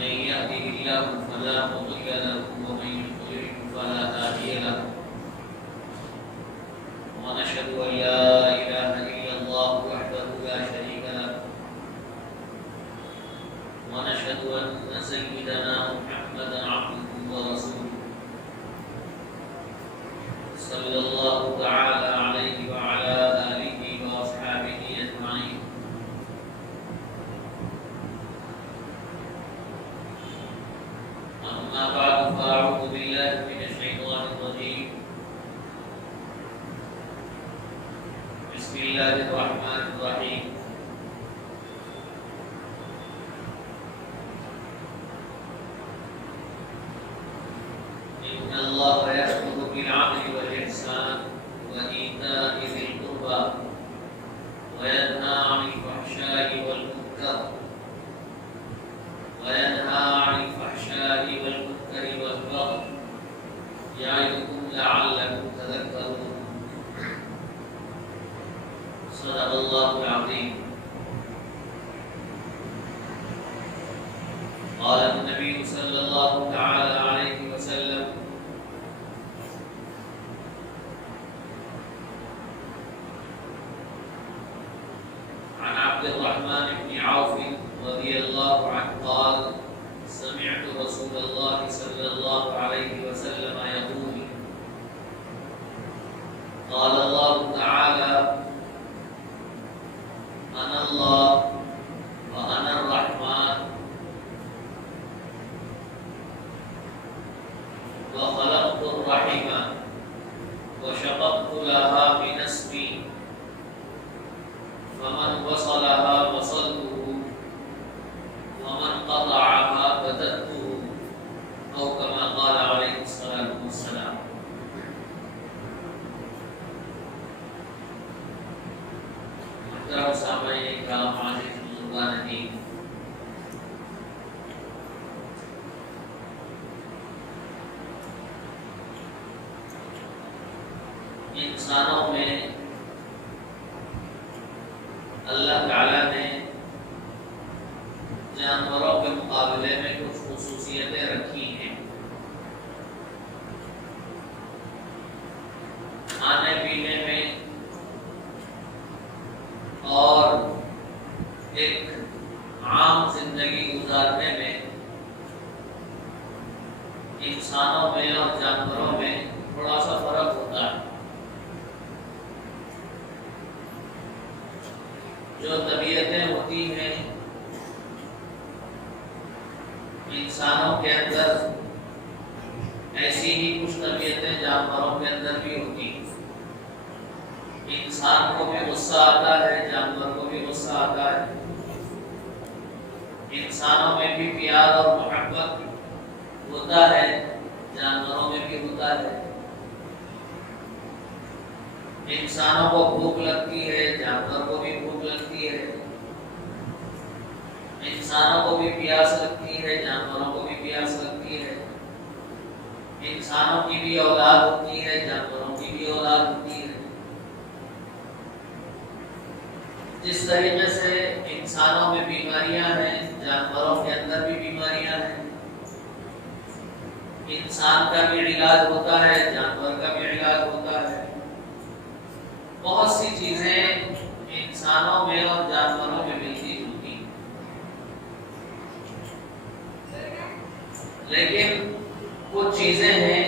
من يهده الله فلا مضل له ومن يضلل فلا هادي له ونشهد أن لا إله إلا الله وحده لا شريك له ونشهد أن سيدنا محمدا عبده ورسوله صلى الله تعالى عليه وعلى آله وأصحابه أجمعين. أما بعد فأعوذ بالله من الشيطان الرجيم. بسم الله الرحمن الرحيم. إن الله يأمر بالعدل والإحسان وإيتاء ذي القربى وينهى عن الفحشاء والمنكر والبغي يعظكم لعلكم تذكرون. صدق الله العظيم. قال النبي صلى الله تعالى عليه وسلم: عن عبد الرحمن بن عوف رضي الله عنه قال: سمعت رسول الله صلى الله عليه وسلم يقول: قال الله تعالى: أنا الله وأنا الرحمن وخلقت الرحم وشققت لها من اسمي فمن وصلها وصلته ومن قطعها بدأته أو كما قال عليه الصلاة والسلام. محترم سامعین کرام، عزیز بزرگان دین، انسانوں میں اللہ تعالیٰ نے جانوروں کے مقابلے میں کچھ خصوصیتیں رکھی ہیں. کھانے پینے میں اور ایک عام زندگی گزارنے میں انسانوں میں اور جانوروں میں تھوڑا سا فرق ہوتا ہے. جو طبیعتیں ہوتی ہیں انسانوں کے اندر، ایسی ہی کچھ طبیعتیں جانوروں کے اندر بھی ہوتی ہیں. انسان کو بھی غصہ آتا ہے، جانور کو بھی غصہ آتا ہے. انسانوں میں بھی پیار اور محبت ہوتا ہے، جانوروں میں بھی ہوتا ہے. انسانوں کو بھوک لگتی ہے، جانور کو بھی بھوک لگتی ہے. انسانوں کو بھی پیاس لگتی ہے، جانوروں کو بھی پیاس لگتی ہے. انسانوں کی بھی اولاد ہوتی ہے، جانوروں کی بھی اولاد ہوتی ہے. جس طریقے سے انسانوں میں بیماریاں ہیں، جانوروں کے اندر بھی بیماریاں ہیں. انسان کا بھی علاج ہوتا ہے، جانور کا بھی علاج ہوتا ہے. بہت سی چیزیں انسانوں میں اور جانوروں میں ملتی جلتی ہیں، لیکن کچھ چیزیں ہیں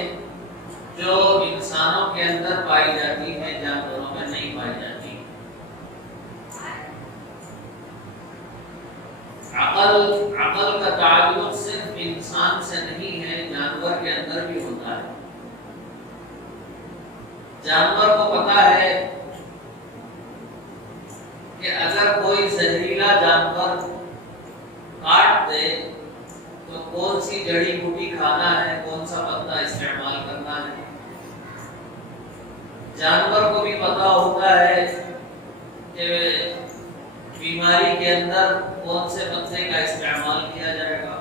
جو انسانوں کے اندر پائی جاتی ہیں، جانوروں میں نہیں پائی جاتی. عقل کا تعلق صرف انسان سے نہیں ہے، جانور کے اندر بھی ہوتا ہے. جانور کو پتا ہے کہ اگر کوئی زہریلا جانور کاٹ دے تو کون سی جڑی بوٹی کھانا ہے، کون سا پتا استعمال کرنا ہے. جانور کو بھی پتا ہوتا ہے کہ بیماری کے اندر کون سے پتے کا استعمال کیا جائے گا.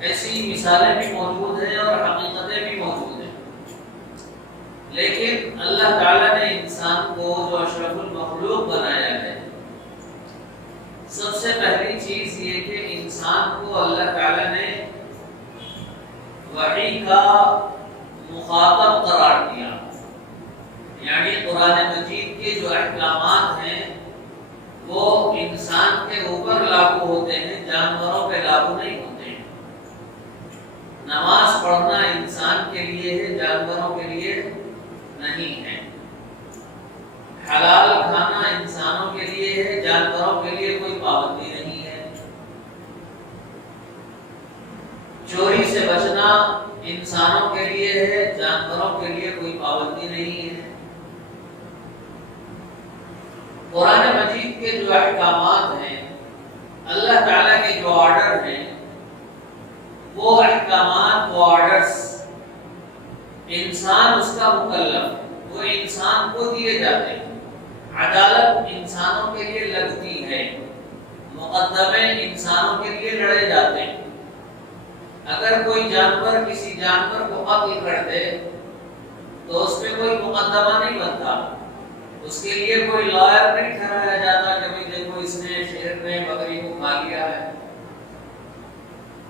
ایسی مثالیں بھی موجود ہیں اور حقیقتیں بھی موجود ہیں. لیکن اللہ تعالیٰ نے انسان کو جو اشرف المخلوق بنایا ہے، سب سے پہلی چیز لیے کہ انسان کو اللہ تعالیٰ نے وحی کا مخاطب قرار دیا، یعنی قرآن مجید کے جو احکامات ہیں وہ انسان کے اوپر لاگو ہوتے ہیں، جانوروں پہ لاگو نہیں ہوتے ہیں۔ نماز پڑھنا انسان کے لیے ہے، جانوروں کے لیے نہیں ہے۔ حلال کھانا انسانوں کے لیے ہے، جانوروں کے لیے کوئی پابندی نہیں ہے۔ چوری سے بچنا انسانوں کے لیے ہے، جانوروں کے لیے کوئی پابندی نہیں ہے۔ قرآن مجید کے جو احکامات ہیں، اللہ تعالیٰ کے جو آرڈر ہیں، وہ احکامات، وہ آرڈرز انسان اس کا مکلف ہے، وہ انسان کو دیے جاتے ہیں۔ عدالت انسانوں کے لیے لگتی ہے، مقدمے انسانوں کے لیے لڑے جاتے ہیں۔ اگر کوئی جانور کسی جانور کو قتل کر دے تو اس پہ کوئی مقدمہ نہیں بنتا، اس کے لیے کوئی لائر نہیں ٹھہرایا جاتا کہ بھئی دیکھو اس نے شیر نے بکری کو کھا لیا ہے،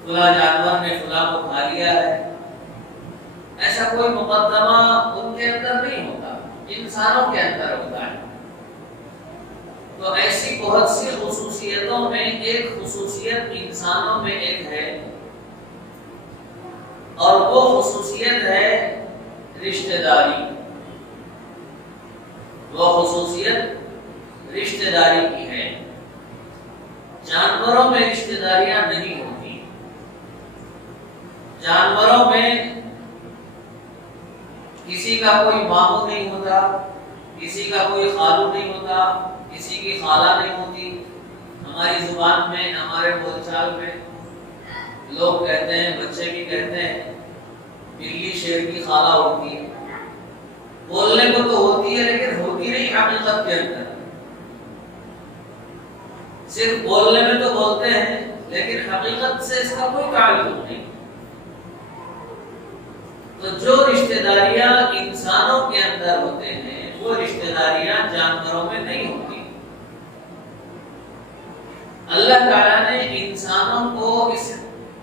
فلاں جانور نے فلاں کو کھا لیا ہے۔ ایسا کوئی مقدمہ ان کے اندر نہیں ہوتا، انسانوں کے اندر ہوتا ہے۔ تو ایسی بہت سی خصوصیتوں میں ایک خصوصیت انسانوں میں ایک ہے، اور وہ خصوصیت ہے رشتہ داری۔ وہ خصوصیت رشتہ داری کی ہے۔ جانوروں میں رشتہ داریاں نہیں ہوتی۔ جانوروں میں کسی کا کوئی ماموں نہیں ہوتا، کسی کا کوئی خالو نہیں ہوتا، کسی کی خالہ نہیں ہوتی۔ ہماری زبان میں، ہمارے بول چال میں لوگ کہتے ہیں، بچے بھی کہتے ہیں بلی شیر کی خالہ ہوتی ہے۔ بولنے کو تو ہوتی ہے لیکن ہوتی نہیں حقیقت کے اندر۔ صرف بولنے میں تو بولتے ہیں لیکن حقیقت سے اس کا کوئی تعلق نہیں۔ تو جو رشتہ داریاں انسانوں کے اندر ہوتے ہیں وہ رشتہ داریاں جانوروں میں نہیں ہوتی۔ اللہ تعالیٰ نے انسانوں کو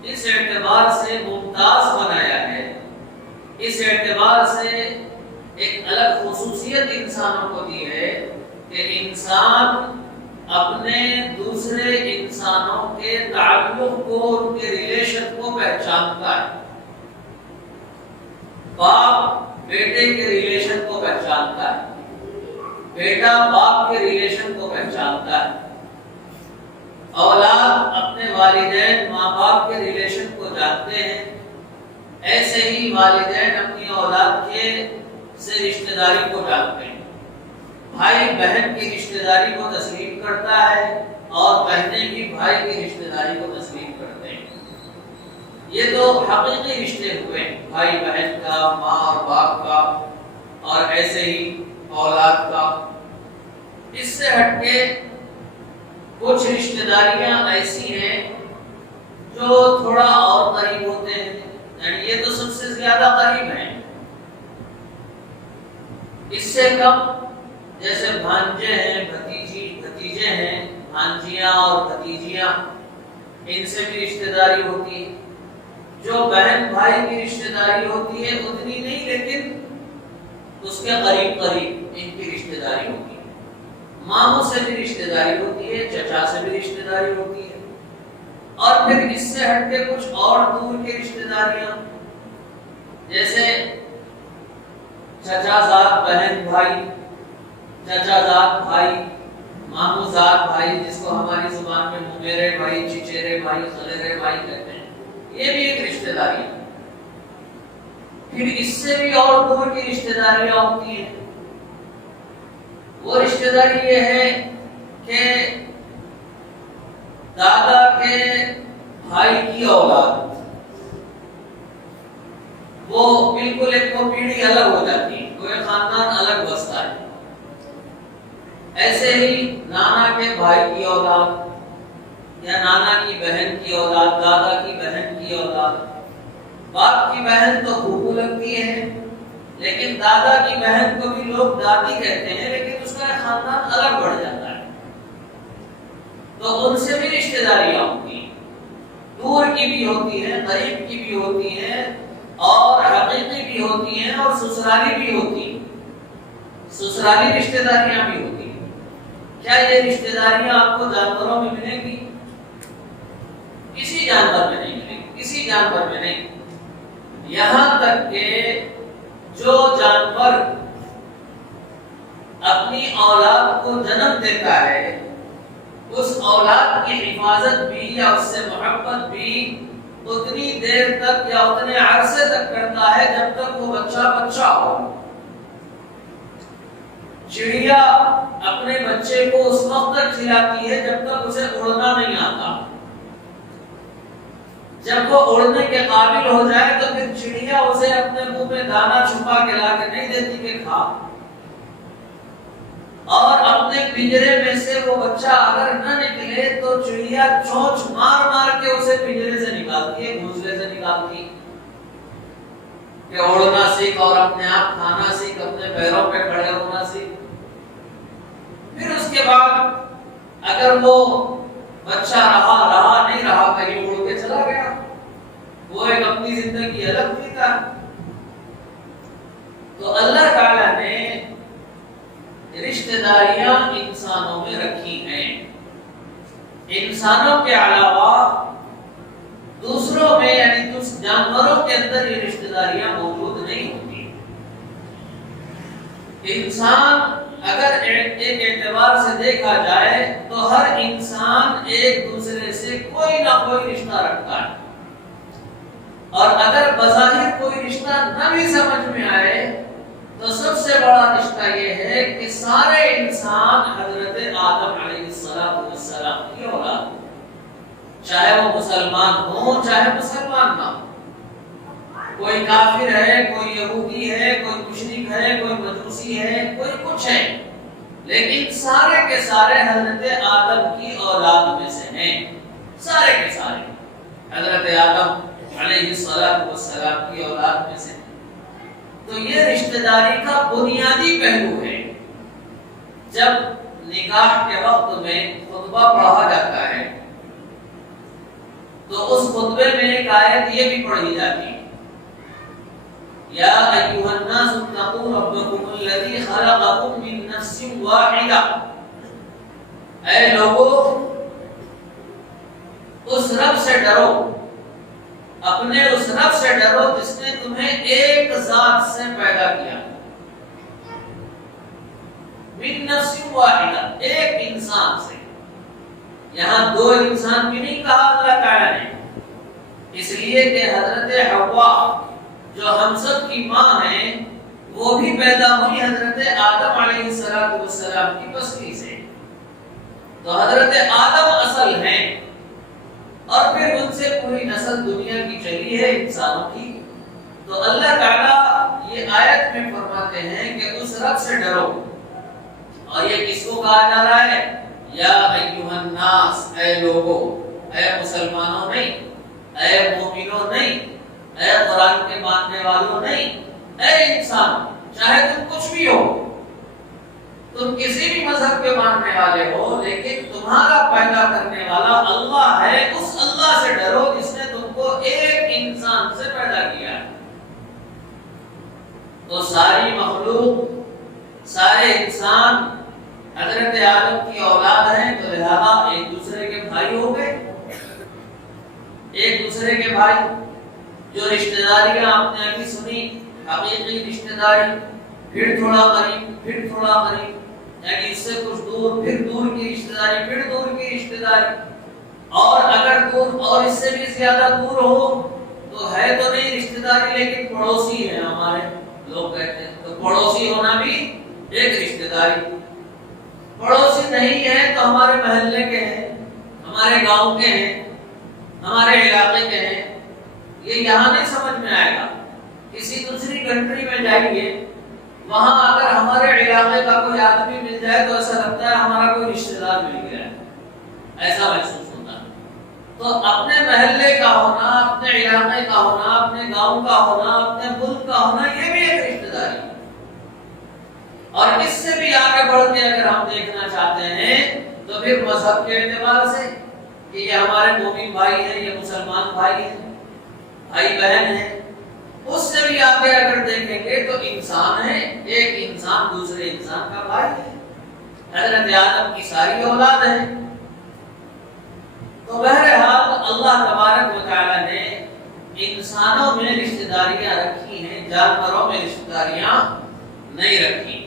اس اعتبار سے ممتاز بنایا ہے، اس اعتبار سے ایک الگ خصوصیت انسانوں کو دی ہے کہ انسان اپنے دوسرے انسانوں کے تعلق کو، ان کے ریلیشن کو پہچانتا ہے۔ باپ بیٹے کے ریلیشن کو پہچانتا ہے، بیٹا باپ کے ریلیشن کو پہچانتا ہے، اولاد اپنے والدین ماں باپ کے ریلیشن کو جانتے ہیں۔ ایسے ہی والدین اپنی اولاد کے سے رشتہ داری کو جانتے ہیں۔ بھائی بہن کی رشتہ داری کو تسلیم کرتا ہے اور بہنیں بھی بھائی کی رشتہ داری کو تسلیم کرتے ہیں۔ یہ تو حقیقی رشتے ہوئے، بھائی بہن کا، ماں اور باپ کا، اور ایسے ہی اولاد کا۔ اس سے ہٹ کے کچھ رشتہ داریاں ایسی ہیں جو تھوڑا اور قریب ہوتے ہیں، یعنی یہ تو سب سے زیادہ قریب ہیں۔ اس سے کم جیسے بھانجے ہیں، بھتیجے ہیں، بھانجیاں اور بھتیجیاں، ان سے بھی رشتہ داری ہوتی ہے۔ جو بہن بھائی کی رشتہ داری ہوتی ہے اتنی نہیں، لیکن اس کے قریب قریب ان کی رشتہ داری ہوتی ہے۔ ماموں سے بھی رشتہ داری ہوتی ہے، چچا سے بھی رشتہ داری ہوتی ہے، اور پھر اس سے ہٹ کے کچھ اور دور کی رشتہ داریاں، جیسے چچا زاد بہن بھائی، چچا زاد بھائی، ماموں زاد بھائی، جس کو ہماری زبان میں ممیرے بھائی، چچیرے بھائی، خلیرے بھائی کہتے ہیں، یہ بھی ایک رشتہ داری ہے۔ پھر اس سے بھی اور دور کی رشتہ داریاں ہوتی ہیں۔ وہ رشتہ داری یہ ہے کہ دادا کے بھائی کی اولاد، وہ بالکل ایک پیڑھی الگ ہو جاتی ہے، کوئی خاندان الگ بستا ہے۔ ایسے ہی نانا کے بھائی کی اولاد یا نانا کی بہن کی اولاد، دادا کی بہن کی اولاد۔ باپ کی بہن تو پھوپھو لگتی ہے، لیکن دادا کی بہن کو بھی لوگ دادی کہتے ہیں، لیکن اس کا خاندان الگ بڑھ جاتا ہے۔ تو ان سے بھی رشتہ رشتہ داریاں ہوتی ہیں، دور کی بھی ہوتی ہیں، قریب کی بھی ہوتی ہیں، اور حقیقی بھی ہوتی ہیں، اور سسرالی بھی ہوتی ہیں، سسرالی رشتہ داریاں بھی ہوتی ہیں۔ کیا یہ رشتہ داریاں آپ کو جانوروں میں ملیں گی؟ کسی جانور میں نہیں ملیں گی، کسی جانور میں نہیں۔ یہاں تک کہ جو جانور اپنی اولاد کو جنم دیتا ہے، اس اولاد کی حفاظت بھی یا اس سے محبت بھی اتنی دیر تک یا اتنے عرصے تک کرتا ہے جب تک وہ بچہ ہو۔ چڑیا اپنے بچے کو اس وقت تک کھلاتی ہے جب تک اسے اڑنا نہیں آتا۔ جب وہ اڑنے کے قابل ہو جائے تو پھر چڑیا اسے اپنے منہ میں دانا چھپا کے لا کے نہیں دیتی کہ کھا، اور اپنے پنجرے میں سے وہ بچہ اگر نہ نکلے تو چڑیا چونچ مار مار کے اسے پنجرے سے نکالتی ہے، گھونسلے سے نکالتی کہ اڑنا سیکھ اور اپنے آپ کھانا سیکھ، اپنے پیروں پہ کھڑے ہونا سیکھ۔ پھر اس کے بعد اگر وہ بچہ رہا نہیں رہا، کہیں اڑ کے چلا گیا، وہ ایک اپنی زندگی الگ جیتا۔ تو اللہ تعالیٰ نے رشتہ داریاں انسانوں میں رکھی ہیں، انسانوں کے علاوہ دوسروں میں یعنی جانوروں کے اندر یہ رشتہ داریاں موجود نہیں ہوتی۔ انسان اگر ایک اعتبار سے دیکھا جائے تو ہر انسان ایک دوسرے سے کوئی نہ کوئی رشتہ رکھتا ہے، اور اگر بظاہر کوئی رشتہ نہ بھی سمجھ میں آئے تو سب سے بڑا رشتہ یہ ہے کہ سارے انسان حضرت آدم علیہ السلام کی اولاد ہوں، چاہے وہ مسلمان ہوں چاہے مسلمان نہ ہوں، کوئی کافر ہے، کوئی یہودی ہے، کوئی مشرک ہے، کوئی مجوسی ہے، کوئی کچھ ہے، لیکن سارے کے سارے حضرت آدم کی اولاد میں سے ہیں، سارے کے سارے حضرت آدم علیہ السلام کی اولاد میں سے۔ تو یہ رشتہ داری کا بنیادی پہلو ہے۔ جب نکاح کے وقت میں خطبہ پڑھا جاتا ہے تو اس خطبے میں ایک آیت یہ بھی پڑھی جاتی ہے، یا ایھا الناس اتقوا ربکم الذی خلقکم من نفس واحدہ، اے لوگو اس رب سے ڈرو، اپنے اس رب سے ڈرو جس نے تمہیں ایک ذات سے پیدا کیا، من نفس واحدہ، ایک انسان سے۔ یہاں دو انسان بھی نہیں کہا اللہ تعالیٰ نے، اس لیے کہ حضرت حوا جو ہم سب کی ماں ہیں وہ بھی پیدا ہوئی حضرت آدم علیہ السلام کی پسلی سے، تو حضرت آدم اصل ہیں، اور پھر ان سے پوری نسل دنیا کی چلی ہے انسانوں کی۔ تو اللہ تعالیٰ یہ آیت میں فرماتے ہیں کہ اس رب سے ڈرو، اور یہ کس کو کہا جا رہا ہے؟ یا ایھا الناس، اے لوگو، اے مسلمانوں نہیں، اے مومنوں نہیں، اے قرآن کے ماننے والوں نہیں، اے انسان، چاہے تم کچھ بھی ہو، تم کسی بھی مذہب کے ماننے والے ہو، لیکن تمہارا پیدا کرنے والا اللہ ہے، اس اللہ سے ڈرو جس نے تم کو ایک انسان سے پیدا کیا ہے۔ تو ساری مخلوق، سارے انسان حضرت آدم کی اولاد ہیں، تو لہذا ایک دوسرے کے بھائی ہو گئے، ایک دوسرے کے بھائی۔ جو رشتہ داریاں آپ نے ابھی سنی، حقیقی رشتہ داری، پھر تھوڑا قریب، پھر تھوڑا قریب، یعنی اس سے کچھ دور، پھر دور کی رشتہ داری، پھر دور کی رشتہ داری، اور اگر دور اور اس سے بھی زیادہ دور ہو تو ہے تو نہیں رشتہ داری لیکن پڑوسی ہے ہمارے، لوگ کہتے ہیں، تو پڑوسی ہونا بھی ایک رشتہ داری۔ پڑوسی نہیں ہے تو ہمارے محلے کے ہیں، ہمارے گاؤں کے ہیں، ہمارے علاقے کے ہیں، یہ یہاں نہیں سمجھ میں آئے گا۔ کسی دوسری کنٹری میں جائیے، وہاں اگر ہمارے علاقے کا کوئی آدمی مل جائے تو ایسا لگتا ہے ہمارا کوئی رشتہ دار مل گیا ہے، ایسا محسوس ہوتا ہے۔ تو اپنے محلے کا ہونا، اپنے علاقے کا ہونا، اپنے گاؤں کا ہونا، اپنے ملک کا ہونا، یہ بھی ایک رشتہ داری ہے۔ اور اس سے بھی آگے بڑھ کے اگر ہم دیکھنا چاہتے ہیں تو پھر مذہب کے اعتبار سے، کہ یہ ہمارے مومن بھائی ہیں، یہ مسلمان بھائی ہیں، بھائی بہن ہیں، اس سے بھی آگے اگر دیکھیں گے تو انسان ہے، ایک انسان دوسرے انسان کا بھائی ہے، حضرت آدم کی ساری اولاد ہے۔ تو بہرحال اللہ تبارک و تعالی نے انسانوں میں رشتہ داریاں رکھی ہیں، جانوروں میں رشتہ داریاں نہیں رکھی۔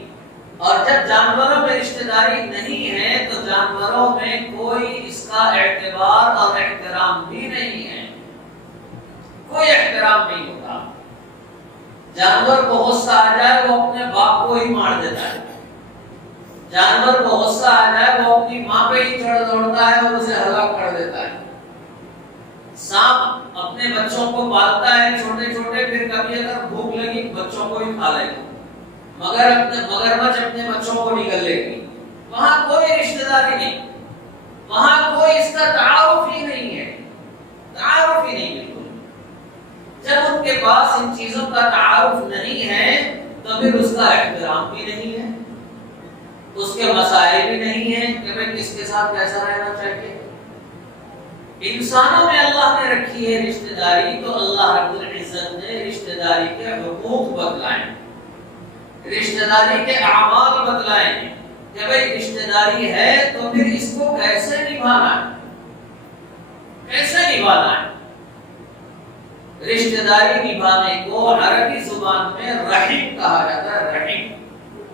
اور جب جانوروں میں رشتہ داری نہیں ہے تو جانوروں میں کوئی اس کا اعتبار اور احترام بھی نہیں ہے، کوئی احترام نہیں ہوتا۔ جانور کو غصہ آ جائے وہ اپنے باپ کو ہی مار دیتا ہے، جانور کو غصہ آ جائے وہ اپنی ماں پہ ہی چڑھ دوڑتا ہے اور اسے ہلاک کر دیتا ہے۔ سانپ اپنے بچوں کو پالتا ہے چھوٹے چھوٹے، پھر کبھی اگر بھوک لگی بچوں کو ہی کھا لے گا، مگرمچھ اپنے بچوں کو نگل لے گی۔ وہاں کوئی رشتہ داری نہیں، وہاں کوئی اس کا تعارف ہی نہیں ہے، تعارف ہی نہیں بالکل۔ جب ان کے پاس ان چیزوں کا تعارف نہیں ہے تو پھر اس کا احترام بھی نہیں ہے، اس کے مسائل بھی نہیں ہیں کہ میں کس کے ساتھ کیسا رہنا چاہیے۔ انسانوں میں اللہ نے رکھی ہے رشتہ داری، تو اللہ رب العزت نے رشتہ داری کے حقوق بتلائے، رشتہ داری کے اعمال بتلائے ہیں کہ بھئی رشتہ داری ہے تو پھر اس کو کیسے نبھانا ہے، کیسے نبھانا ہے۔ رشتہ داری نبھانے کو عربی زبان میں رحم کہا جاتا ہے، رحم،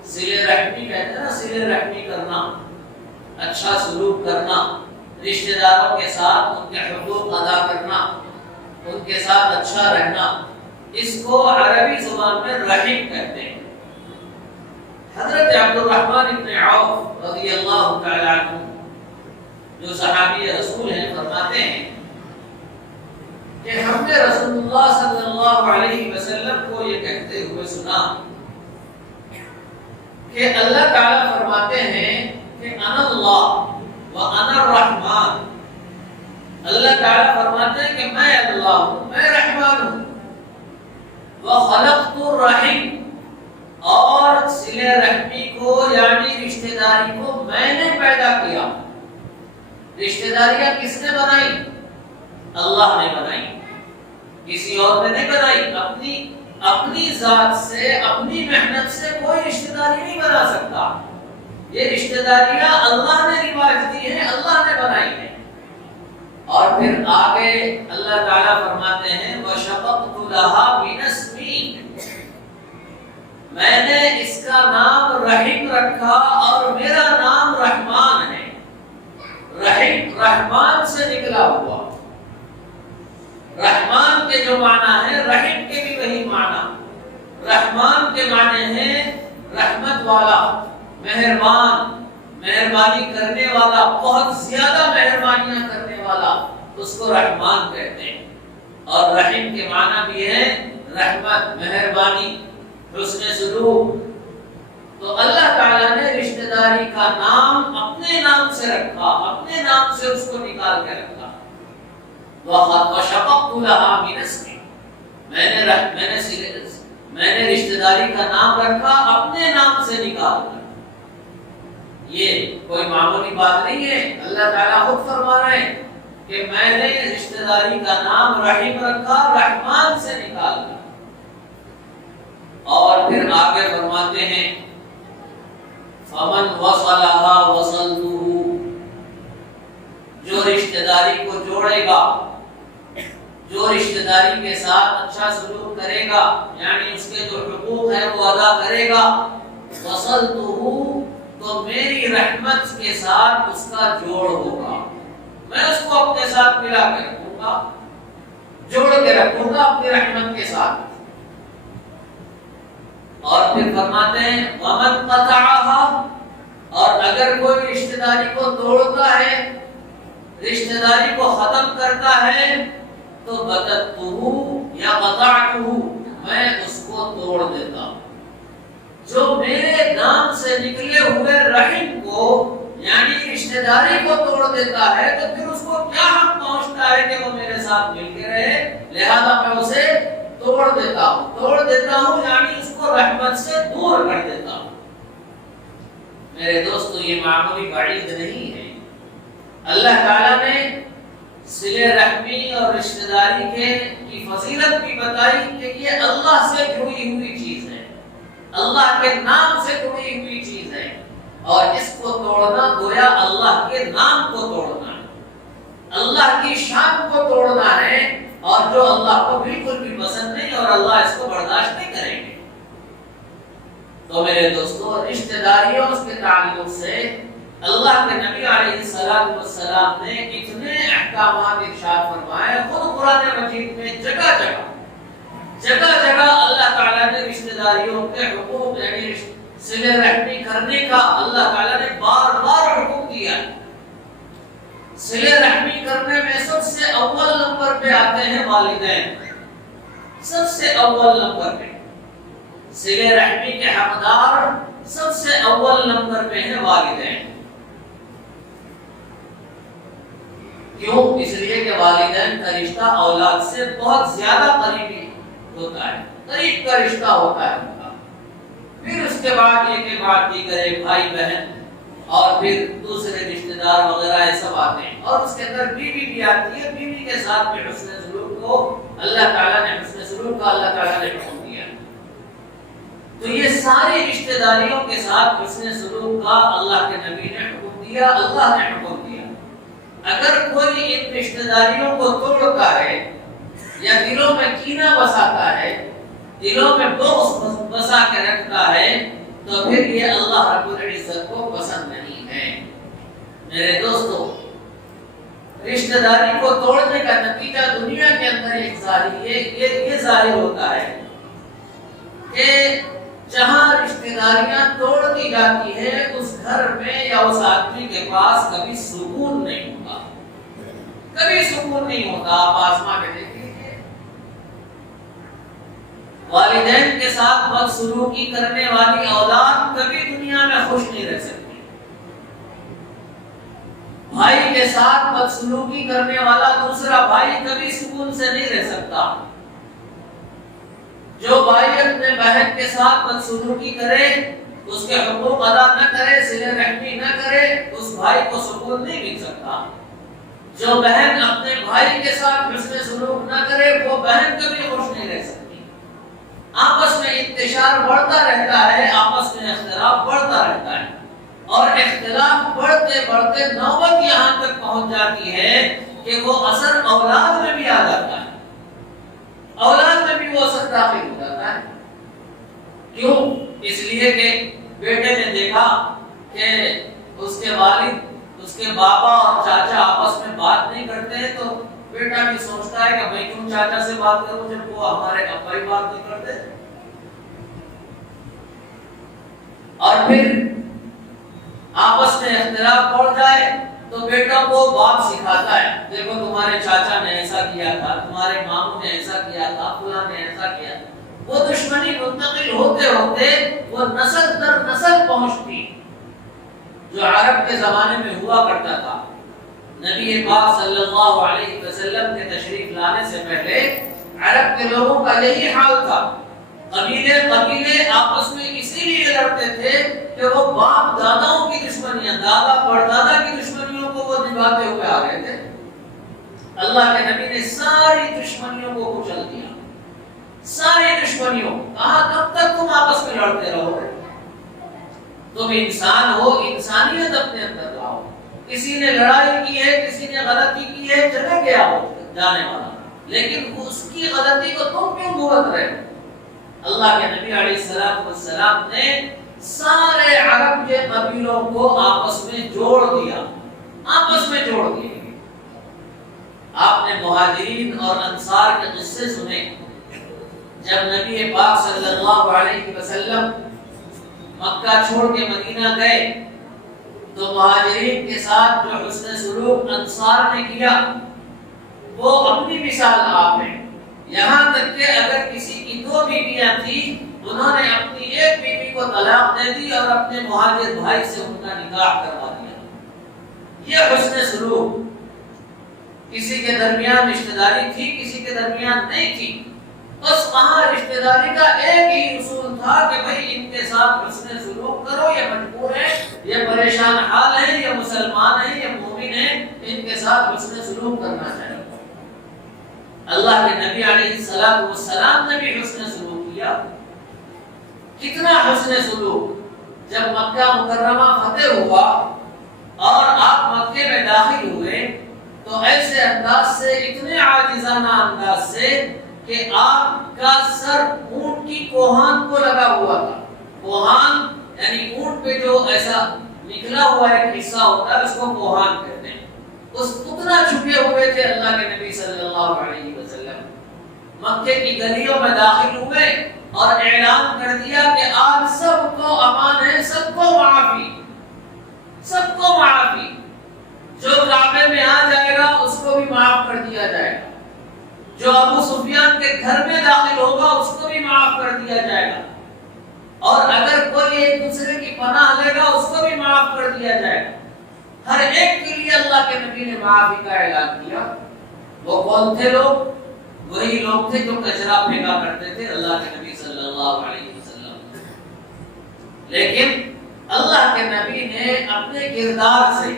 صلہ رحمی کہتے ہیں نا، صلہ رحمی کرنا، اچھا سلوک کرنا، رشتہ داروں کے ساتھ ان کے حقوق ادا کرنا، ان کے ساتھ اچھا رہنا، اس کو عربی زبان میں رحم کہتے ہیں۔ حضرت عبد الرحمن بن عوف رضی اللہ تعالی عنہ جو صحابی رسول ہیں فرماتے ہیں کہ ہم نے رسول اللہ صلی اللہ علیہ وسلم کو یہ کہتے ہوئے سنا کہ اللہ تعالیٰ فرماتے ہیں کہ انا اللہ و انا الرحمن، اللہ تعالیٰ فرماتے ہیں کہ میں اللہ ہوں، میں رحمان ہوں، وخلقت الرحم، اور صلہ رحمی کو یعنی رشتہ داری کو میں نے پیدا کیا۔ رشتہ داریاں کس نے بنائی؟ اللہ نے بنائی، کسی اور نے نہیں بنائی۔ اپنی ذات سے، اپنی محنت سے کوئی رشتہ داری نہیں بنا سکتا۔ یہ رشتہ داریاں اللہ نے رواج دی ہیں، اللہ نے بنائی ہیں۔ اور پھر آگے اللہ تعالیٰ فرماتے ہیں وَشَقَقْتُ لَهَا مِنَ اسْمِي، میں نے اس کا نام رحیم رکھا اور میرا نام رحمان ہے۔ رحیم رحمان سے نکلا ہوا، رحمان کے جو معنی ہے رحیم کے بھی وہی معنی۔ رحمان کے معنی ہے رحمت والا، مہربان، مہربانی کرنے والا، بہت زیادہ مہربانیاں کرنے والا، اس کو رحمان کہتے ہیں۔ اور رحیم کے معنی بھی ہے رحمت، مہربانی، حسن سلوک۔ تو اللہ تعالیٰ نے رشتہ داری کا نام اپنے نام سے رکھا، اپنے نام سے اس کو نکال کے رکھا۔ وَشَقَقْتُ لَهَا مِنَ اسْمِي، میں نے رشتہ داری کا نام رکھا اپنے نام سے نکال کر۔ یہ کوئی معمولی بات نہیں ہے، اللہ تعالیٰ خود فرما رہے ہیں کہ میں نے رشتہ داری کا نام رحیم رکھا رحمان سے نکال کر۔ اور پھر آگے فرماتے ہیں فَمَنْ وَصَلَهَا وَصَلْتُهُ، جو رشتہ داری کو جوڑے گا، جو رشتہ داری کے ساتھ اچھا سلوک کرے گا، یعنی اس کے جو حقوق ہیں وہ ادا کرے گا، وَصَلْتُهُ، تو میری رحمت کے ساتھ اس کا جوڑ ہوگا، میں اس کو اپنے ساتھ ملا کے رکھوں گا، جوڑ کے رکھوں گا اپنی رحمت کے ساتھ۔ اور پھر فرماتے ہیں وَمَنْ قَطَعَهَا، اور اگر کوئی رشتہ داری کو توڑتا ہے، رشتہ داری کو ختم کرتا ہے، تو بَتَتْتُهُ یا قَطَعْتُهُ، میں اس کو توڑ دیتا ہوں۔ جو میرے نام سے نکلے ہوئے رحم کو یعنی رشتہ داری کو توڑ دیتا ہے تو پھر اس کو کیا حق پہنچتا ہے کہ وہ میرے ساتھ مل کے رہے، لہذا میں اسے توڑ دیتا ہوں یعنی اس کو رحمت سے دور کر دیتا ہوں۔ میرے دوستو یہ معمولی بعید نہیں ہے، اللہ تعالیٰ نے رحمی اور رشتہ داری کی فضیلت بھی بتائی کہ یہ اللہ سے جڑی ہوئی چیز ہے، اللہ کے نام سے جڑی ہوئی چیز ہے، اور اس کو توڑنا گویا اللہ کے نام کو توڑنا ہے، اللہ کی شان کو توڑنا ہے، اور جو اللہ کو بالکل بھی پسند نہیں اور اللہ اس کو برداشت نہیں کریں گے۔ تو میرے دوستو، رشتہ داریوں کے تعلق سے اللہ کے نبی علیہ السلام نے اتنے احکامات ارشاد فرمائے، خود قرآن مجید میں جگہ جگہ اللہ تعالیٰ نے رشتہ داریوں کے حقوق یعنی صلہ رحمی کرنے کا اللہ تعالیٰ نے بار بار حکم دیا۔ صلہ رحمی کرنے میں سب سے اول نمبر پہ آتے ہیں والدین، سب سے اول نمبر پہ صلہ رحمی کے حقدار سب سے اول نمبر پہ ہیں والدین۔ کیوں؟ اس لیے کہ والدین کا رشتہ اولاد سے بہت زیادہ قریبی ہوتا ہے، قریب کا رشتہ ہوتا ہے ان کا۔ پھر اس کے بعد یہ کہ بات دیگر بھائی بہن اور پھر دوسرے رشتہ دار وغیرہ یہ سب آتے ہیں، اور اس کے اندر بیوی بھی آتی ہے۔ بیوی کے ساتھ بھی حسن سلوک کو اللہ تعالیٰ نے حسن سلوک کا اللہ تعالیٰ نے حکم دیا۔ تو یہ ساری رشتہ داریوں کے ساتھ حسن سلوک کا اللہ کے نبی نے حکم دیا، اللہ نے حکم دیا۔ اگر کوئی ان رشتہ داریوں کو توڑتا ہے یا دلوں میں کینہ بساتا ہے، دلوں میں بغض بسا کے رکھتا ہے، تو پھر یہ اللہ رب العزت کو پسند نہیں ہے۔ میرے دوستو، رشتہ داری کو توڑنے کا نتیجہ دنیا کے اندر یہ ظاہر ہوتا ہے کہ جہاں رشتہ داریاں توڑ دی جاتی ہے اس گھر میں یا اس آدمی کے پاس کبھی سکون نہیں ہوتا، کبھی سکون نہیں ہوتا۔ آپ آسمان میں دیکھ لیجیے، والدین کے ساتھ بدسلوکی کرنے والی اولاد کبھی دنیا میں خوش نہیں رہ سکتی، بھائی کے ساتھ بدسلوکی کرنے والا دوسرا بھائی کبھی سکون سے نہیں رہ سکتا۔ جو بھائی اپنے بہن کے ساتھ بدسلوکی کرے، اس کے حقوق ادا نہ کرے، صلہ رحمی نہ کرے، اس بھائی کو سکون نہیں مل سکتا۔ جو بہن اپنے بھائی کے ساتھ حسن سلوک نہ کرے، وہ بہن کبھی خوش نہیں رہ سکتی۔ آپس میں انتشار بڑھتا رہتا ہے، آپس میں اختلاف بڑھتا رہتا ہے، اور اختلاف بڑھتے بڑھتے نوبت یہاں تک پہنچ جاتی ہے کہ وہ اثر اولاد میں بھی آ جاتا ہے، اولاد میں بھی وہ اثر داخل ہو جاتا ہے۔ کیوں؟ اس لیے کہ بیٹے نے دیکھا کہ اس کے والد، اس کے بابا اور چاچا آپس میں بات نہیں کرتے ہیں، تو بیٹا بھی سوچتا ہے کہ میں کیوں چاچا سے بات کروں جب وہ ہمارے ابا ہی بات نہیں کرتے۔ اور پھر آپس میں اختلاف بڑھ جائے تو بیٹا کو باپ سکھاتا ہے، دیکھو تمہارے چاچا نے ایسا کیا تھا، تمہارے ماموں نے ایسا کیا تھا، فلاں نے ایسا کیا تھا۔ وہ دشمنی منتقل ہوتے ہوتے وہ نسل در نسل پہنچتی، جو عرب کے زمانے میں ہوا کرتا تھا۔ نبی پاک صلی اللہ علیہ وسلم کے تشریف لانے سے پہلے عرب کے لوگوں کا یہی حال تھا۔ قبیلے آپس میں اسی لیے لڑتے تھے کہ وہ باپ داداؤں کی دشمنیاں، دادا پردادا کی دشمنیوں کو وہ نبھاتے ہوئے آ گئے تھے۔ اللہ کے نبی نے ساری دشمنیوں کو کچل دیا، ساری دشمنیوں۔ کہا کب تک تم آپس میں لڑتے رہو گے؟ تم انسان ہو، انسانیت اپنے اندر لاؤ۔ کسی نے لڑائی کی ہے، کسی نے غلطی کی ہے، چلے گیا ہو جانے والا، لیکن اس کی غلطی کو تم کیوں بھگت رہے ہو؟ اللہ کے نبی علیہ السلام نے سارے عرب کے قبیلوں کو آپس میں جوڑ دیا، آپس میں جوڑ دیا۔ آپ نے مہاجرین اور انصار کے قصے سنے۔ جب نبی پاک صلی اللہ علیہ وسلم مکہ چھوڑ کے مدینہ گئے تو مہاجرین کے ساتھ جو حسن سلوک انصار نے کیا وہ اپنی مثال آپ ہے۔ یہاں تک کہ اگر کسی کی 2 بیویاں تھیں، انہوں نے اپنی ایک بیوی کو طلاق دے دی اور اپنے مہاجر بھائی سے ان کا نکاح کروا دیا۔ یہ حسن سلوک۔ کسی کے درمیان رشتہ داری تھی، کسی کے درمیان نہیں تھی، بس وہاں رشتہ داری کا ایک ہی اصول تھا کہ بھائی ان کے ساتھ حسن سلوک کرو، یہ مجبور ہے، یہ پریشان حال ہے، یہ مسلمان ہیں، یہ مومن ہیں، ان کے ساتھ حسن سلوک کرنا چاہیے۔ علیہ السلام نے بھی حسن سلوک کیا. کتنا حسن سلوک. جب مکہ مکرمہ فتح ہوا اور آپ مکے میں داخل ہوئے تو ایسے انداز سے, اتنے عاجزانہ انداز سے کہ آپ کا سر اونٹ کی کوہان کو لگا ہوا تھا. کوہان یعنی اونٹ پہ جو ایسا نکلا ہوا ایک حصہ ہوتا ہے اس کو کوہان کہتے ہیں. اس اتنا چھپے ہوئے تھے اللہ کے نبی صلی اللہ علیہ وسلم. مکے کی گلیوں میں داخل ہوئے اور اعلان کر دیا کہ آج سب کو امان ہے, سب کو معافی, سب کو معافی. جو کعبے میں آ جائے گا اس کو بھی معاف کر دیا جائے گا, جو ابو سفیان کے گھر میں داخل ہوگا اس کو بھی معاف کر دیا جائے گا, اور اگر کوئی ایک دوسرے کی پناہ لے گا اس کو بھی معاف کر دیا جائے گا. ہر ایک کے لیے اللہ کے نبی نے معافی کا اعلان کیا. وہ کون تھے لوگ؟ وہی لوگ تھے جو کچرا پھینکا کرتے تھے اللہ کے نبی صلی اللہ علیہ وسلم. لیکن اللہ کے نبی نے اپنے کردار سے,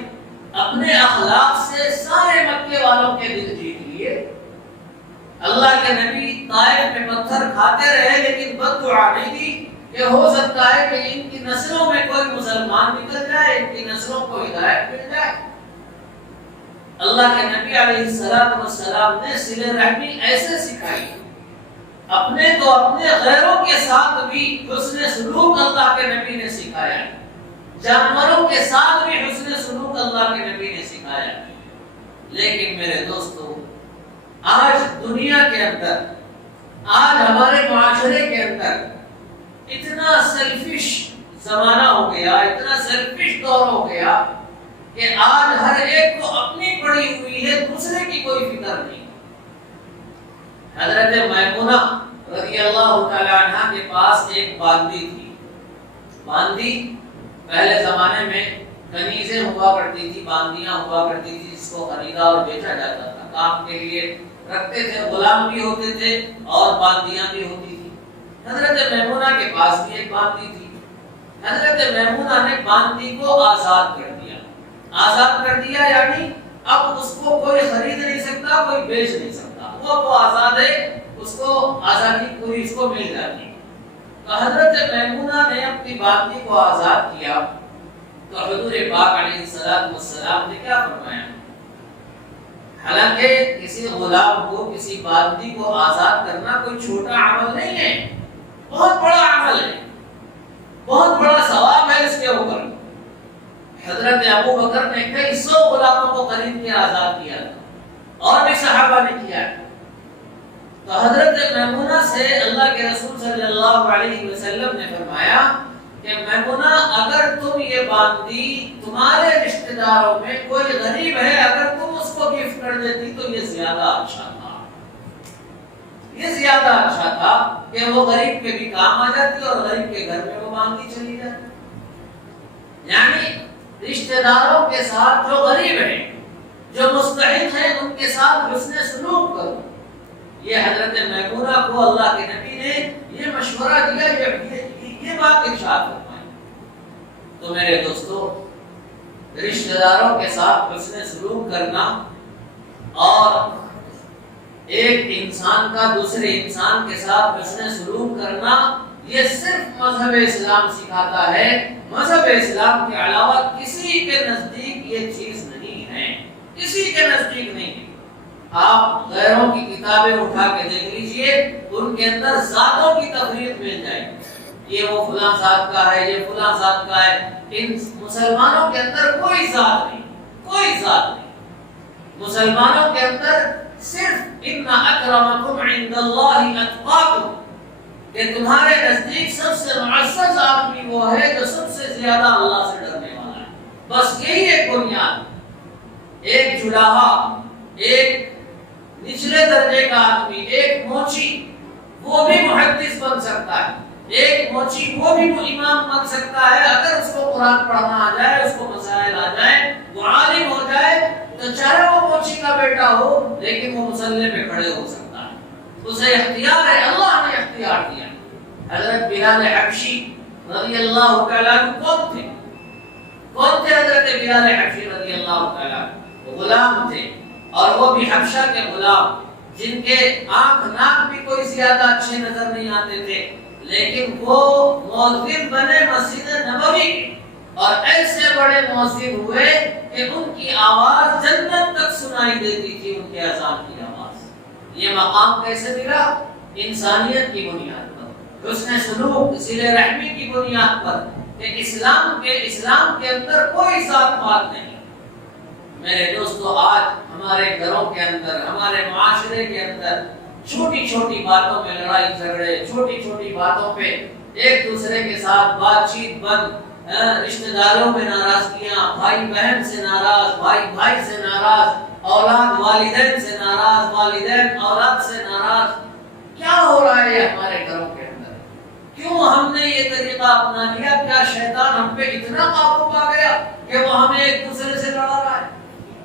اپنے اخلاق سے سارے مکے والوں کے دل جیت لیے. اللہ کے نبی طائف میں پتھر کھاتے رہے لیکن بد دعا نہیں دی کہ ہو سکتا ہے کہ ان کی نسلوں میں کوئی مسلمان نکل جائے, ان کی نسلوں کو ہدایت مل جائے. اللہ کے نبی علیہ السلام نے صلہ رحمی ایسے سکھائی. اپنے تو اپنے غیروں کے ساتھ بھی حسن سلوک اللہ کے نبی نے سکھایا. جانوروں کے ساتھ بھی حسن سلوک اللہ کے نبی نے سکھایا. لیکن میرے دوستو, آج دنیا کے اندر, آج ہمارے معاشرے کے اندر اتنا سیلفش زمانہ ہو گیا, اتنا سیلفش دور ہو گیا کہ آج ہر ایک کو اپنی پڑی ہوئی ہے, دوسرے کی کوئی فکر نہیں. حضرت میمونہ رضی اللہ تعالی عنہ کے پاس ایک باندی تھی. باندی پہلے زمانے میں کنیزیں ہوا کرتی تھی, باندیاں ہوا کرتی تھی جس کو خریدا اور بیچا جاتا تھا, کام کے لیے رکھتے تھے, غلام بھی ہوتے تھے اور باندیاں بھی ہوتی تھی. حضرت میمونہ کے پاس بھی ایک باندی تھی. حضرت میمونہ نے باندی کو آزاد کر دیا. آزاد کر دیا یعنی اب اس کو کوئی خرید نہیں سکتا, کوئی بیچ نہیں سکتا, وہ آزاد ہے, اس کو آزادی پوری اس کو مل جاتی. تو حضرت میمونہ نے اپنی باندی کو آزاد کیا تو حضور پاک علیہ السلام نے کیا فرمایا؟ حالانکہ کسی غلام کو, کسی باندی کو آزاد کرنا کوئی چھوٹا عمل نہیں ہے, بہت بڑا عمل ہے, بہت بڑا ثواب ہے اس کے اوپر. حضرت ابو بکر نے کئی 100 غلاموں کو خرید کے آزاد کیا تھا اور بھی صحابہ نے کیا. تو حضرت میمونہ سے اللہ کے رسول صلی اللہ علیہ وسلم نے فرمایا کہ میمونہ, اگر تم یہ باندی, تمہارے رشتہ داروں میں کوئی غریب ہے, اگر تم اس کو گفٹ کر دیتی تو یہ زیادہ اچھا تھا. یہ زیادہ اچھا تھا کہ وہ غریب کے بھی کام آ جاتی اور غریب کے گھر میں وہ باندی چلی جاتی. یعنی رشتہ داروں کے ساتھ جو غریب ہیں, جو مستحق ہیں, ان کے ساتھ حسن سلوک کرو. یہ حضرت میمونہ کو اللہ کے نبی نے یہ مشورہ دیا, یہ بات ارشاد فرمائی. تو میرے دوستو, رشتہ داروں کے ساتھ حسن سلوک کرنا اور ایک انسان کا دوسرے انسان کے ساتھ حسن سلوک کرنا, یہ صرف مذہب اسلام سکھاتا ہے. مذہب اسلام کے علاوہ کسی کے نزدیک یہ چیز نہیں ہے, کسی کے نزدیک نہیں ہے. آپ غیروں کی کتابیں اٹھا کے دیکھ لیجئے, ان کے اندر ذاتوں کی تفریق مل جائے گی. یہ وہ فلاں ذات کا ہے, یہ فلاں ذات کا ہے. ان مسلمانوں کے اندر کوئی ذات نہیں, کوئی ذات نہیں. مسلمانوں کے اندر صرف ان اکرمکم عند اللہ اتقاکم, کہ تمہارے نزدیک سب سے معزز آدمی وہ ہے جو سب سے زیادہ اللہ سے ڈرنے والا ہے. بس یہی ایک بنیاد. ایک جلاہا, ایک نچلے درجے کا آدمی, ایک موچی, وہ بھی محدث بن سکتا ہے. ایک موچی وہ بھی امام بن سکتا ہے اگر اس کو قرآن پڑھنا آ جائے, اس کو مسائل آ جائے, وہ عالم ہو جائے, تو چاہے وہ موچی کا بیٹا ہو لیکن وہ مصلی پہ کھڑے ہو سکتا ہے. اسے اختیار ہے, اللہ نے اختیار دیا. حضرت بلال حبشی رضی اللہ تعالیٰ کون تھے؟ کون تھے حضرت بلال حبشی رضی اللہ تعالیٰ؟ غلام تھے, اور وہ بھی حبشہ کے غلام. جن کے آنکھ ناک بھی کوئی زیادہ اچھے نظر نہیں آتے تھے، لیکن وہ مؤذن بنے مسجد نبوی کے، اور ایسے بڑے مؤذن ہوئے کہ ان کی آواز جنت تک سنائی دیتی تھی، ان کے اذان کی آواز۔ یہ مقام کیسے ملا؟ انسانیت کی بنیاد پر، حسن سلوک، صلہ رحمی کی بنیاد پر، کہ اسلام کے اندر کوئی ذات پات نہیں۔ میرے دوستو، آج ہمارے گھروں کے اندر، ہمارے معاشرے کے اندر چھوٹی چھوٹی باتوں میں لڑائی جھگڑے، چھوٹی چھوٹی باتوں پہ ایک دوسرے کے ساتھ بات چیت بند، رشتہ داروں میں ناراضگیاں، بھائی بہن سے ناراض، بھائی بھائی سے ناراض، اولاد والدین سے ناراض، والدین اولاد سے ناراض۔ کیا ہو رہا ہے ہمارے گھروں کے اندر؟ کیوں ہم نے یہ طریقہ اپنا لیا؟ کیا شیطان ہم پہ اتنا قابو پا گیا کہ وہ ہمیں ایک دوسرے سے لڑا رہا ہے؟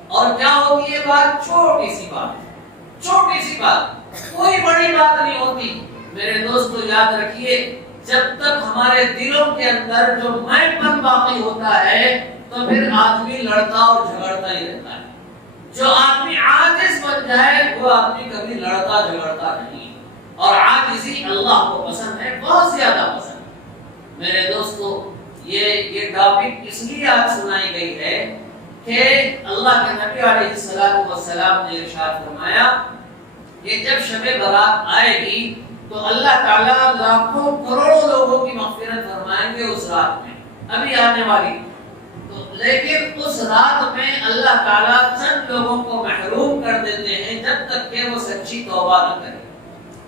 اور کیا ہوگی یہ بات؟ چھوٹی سی بات، چھوٹی سی بات، کوئی بڑی بات نہیں ہوتی۔ میرے دوستو یاد رکھیے، جب تک ہمارے دلوں کے اندر جو میں پن باقی ہوتا ہے تو پھر آدمی لڑتا اور جھگڑتا ہی رہتا ہے۔ جو آدمی عاجز بن جائے وہ آدمی کبھی لڑتا جھگڑتا نہیں، اور عاجزی اللہ کو پسند ہے، بہت زیادہ پسند ہے۔ میرے دوستو، یہ ٹاپک اس لیے آج سنائی گئی ہے کہ اللہ کے نبی علیہ السلام نے ارشاد فرمایا کہ جب شب برات آئے گی تو اللہ تعالیٰ لاکھوں کروڑوں لوگوں کی مغفرت فرمائیں گے اس رات میں، ابھی آنے والی۔ تو لیکن اس رات میں اللہ تعالیٰ چند لوگوں کو محروم کر دیتے ہیں جب تک کہ وہ سچی توبہ نہ کریں۔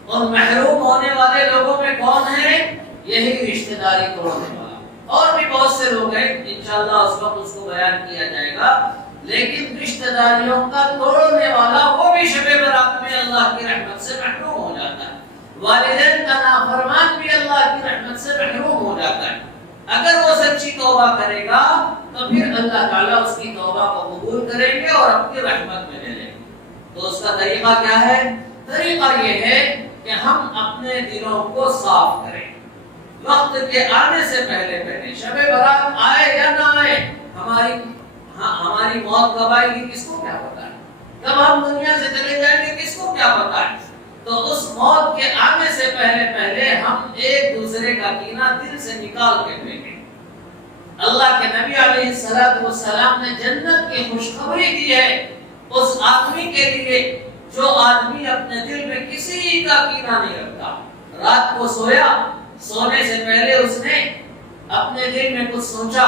اور محروم ہونے والے لوگوں میں کون ہیں؟ یہی رشتہ داری توڑنے والا، اور بھی بہت سے لوگ ہیں، انشاءاللہ اس وقت اس کو بیان کیا جائے گا، لیکن رشتہ داریوں کا توڑنے والا وہ بھی شب برات میں اللہ کی رحمت سے محروم ہو جاتا ہے۔ والدین کا نافرمان بھی اللہ کی رحمت سے محروم ہو جاتا ہے۔ اگر وہ سچی توبہ کرے گا تو پھر اللہ تعالیٰ اس کی توبہ کو قبول کریں گے اور اپنی رحمت میں لے لیں گے۔ تو اس کا طریقہ کیا ہے؟ طریقہ یہ ہے کہ ہم اپنے دلوں کو صاف کریں، وقت کے آنے سے پہلے شب برات آئے یا نہ آئے، ہماری موت کب آئے گی کس کو کیا پتا ہے، کب ہم دنیا سے چلے جائیں گے کس کو کیا پتا ہے۔ تو اس موت کے آنے سے پہلے ہم ایک دوسرے کا کینہ دل سے نکال کے پھینکیں۔ اللہ کے نبی علیہ السلام نے جنت کی خوشخبری دی ہے اس آدمی کے لیے جو آدمی اپنے دل میں کسی کا کینہ نہیں رکھتا۔ رات کو سویا، سونے سے پہلے اس نے اپنے دل میں کچھ سوچا،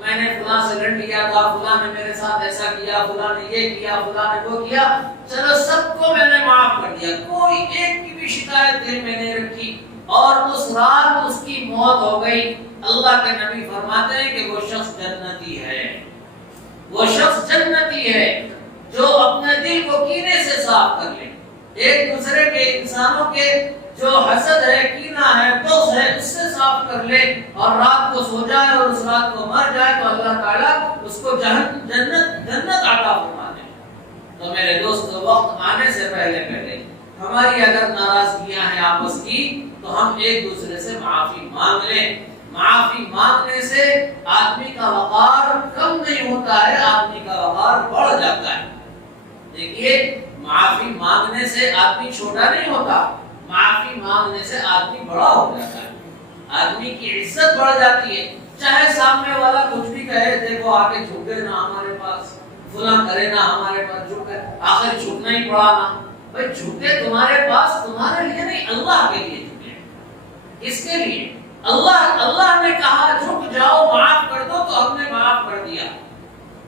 میں نے فلاں سے لڑ لیا تھا، فلاں نے میرے ساتھ ایسا کیا، فلاں نے یہ کیا، فلاں نے وہ کیا، چلو سب کو میں نے معاف کر دیا، کوئی ایک کی بھی شکایت دل میں نہیں رکھی، اور اس رات اس کی موت ہو گئی۔ اللہ کے نبی فرماتے ہیں کہ وہ شخص جنتی ہے، وہ شخص جنتی ہے جو اپنے دل کو کینے سے صاف کر لے، ایک دوسرے کے انسانوں کے جو حسد ہے، کینہ ہے، بغض ہے، اس سے صاف کر لے، اور رات کو سو جائے اور اس رات کو مر جائے تو اللہ تعالیٰ اس کو جنت عطا فرما دے۔ تو میرے دوست، وقت آنے سے پہلے ہماری اگر ناراضگیاں ہیں آپس کی تو ہم ایک دوسرے سے معافی مانگ لیں۔ معافی مانگنے سے آدمی کا وقار کم نہیں ہوتا ہے، آدمی کا وقار بڑھ جاتا ہے۔ دیکھیے، معافی مانگنے سے آدمی چھوٹا نہیں ہوتا، معافی مانگنے سے آدمی بڑا ہو جاتا ہے، آدمی کی عزت بڑھ جاتی ہے۔ چاہے سامنے والا کچھ بھی کہے، دیکھو آگے جھکے نہ ہمارے پاس، فلاں کرے نہ ہمارے پاس، جھکے آخر جھکنا ہی پڑا نا۔ بھائی جھکے تمہارے پاس تمہارے لیے نہیں، اللہ کے لیے جھکے۔ اس کے لیے اللہ نے کہا جھک جاؤ، معاف کر دو، تو ہم نے معاف کر دیا۔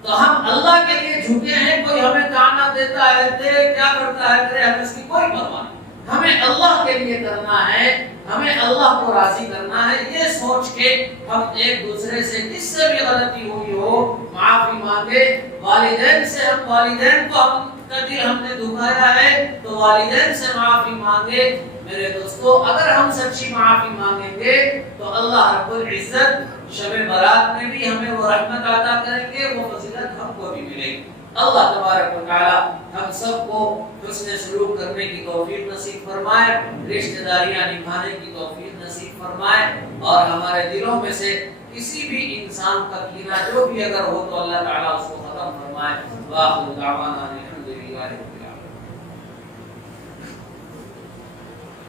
تو ہم اللہ کے لیے جھکے ہیں، کوئی ہمیں تانا دیتا ہے، دے کیا کرتا ہے کرے، ہمیں اس کی کوئی پرواہ نہیں۔ ہمیں اللہ کے لیے کرنا ہے، ہمیں اللہ کو راضی کرنا ہے، یہ سوچ کے ہم ایک دوسرے سے جس سے بھی غلطی ہوئی ہو معافی مانگے۔ والدین سے والدین کو کا دل ہم نے دکھایا ہے تو والدین سے معافی مانگے۔ میرے دوستو، اگر ہم سچی معافی مانگیں گے تو اللہ رب العزت شب برات میں بھی ہمیں وہ رحمت عطا کریں گے، وہ فضیلت ہم کو بھی ملے گی۔ اللہ تبارک و تعالی ہم سب کو حسن سلوک کرنے کی توفیق نصیب فرمائے، رشتہ داریاں نبھانے کی توفیق نصیب فرمائے، اور ہمارے دلوں میں سے کسی بھی انسان کا کینہ جو بھی اگر ہو تو اللہ تعالی اس کو ختم فرمائے۔ وآخر دعوانا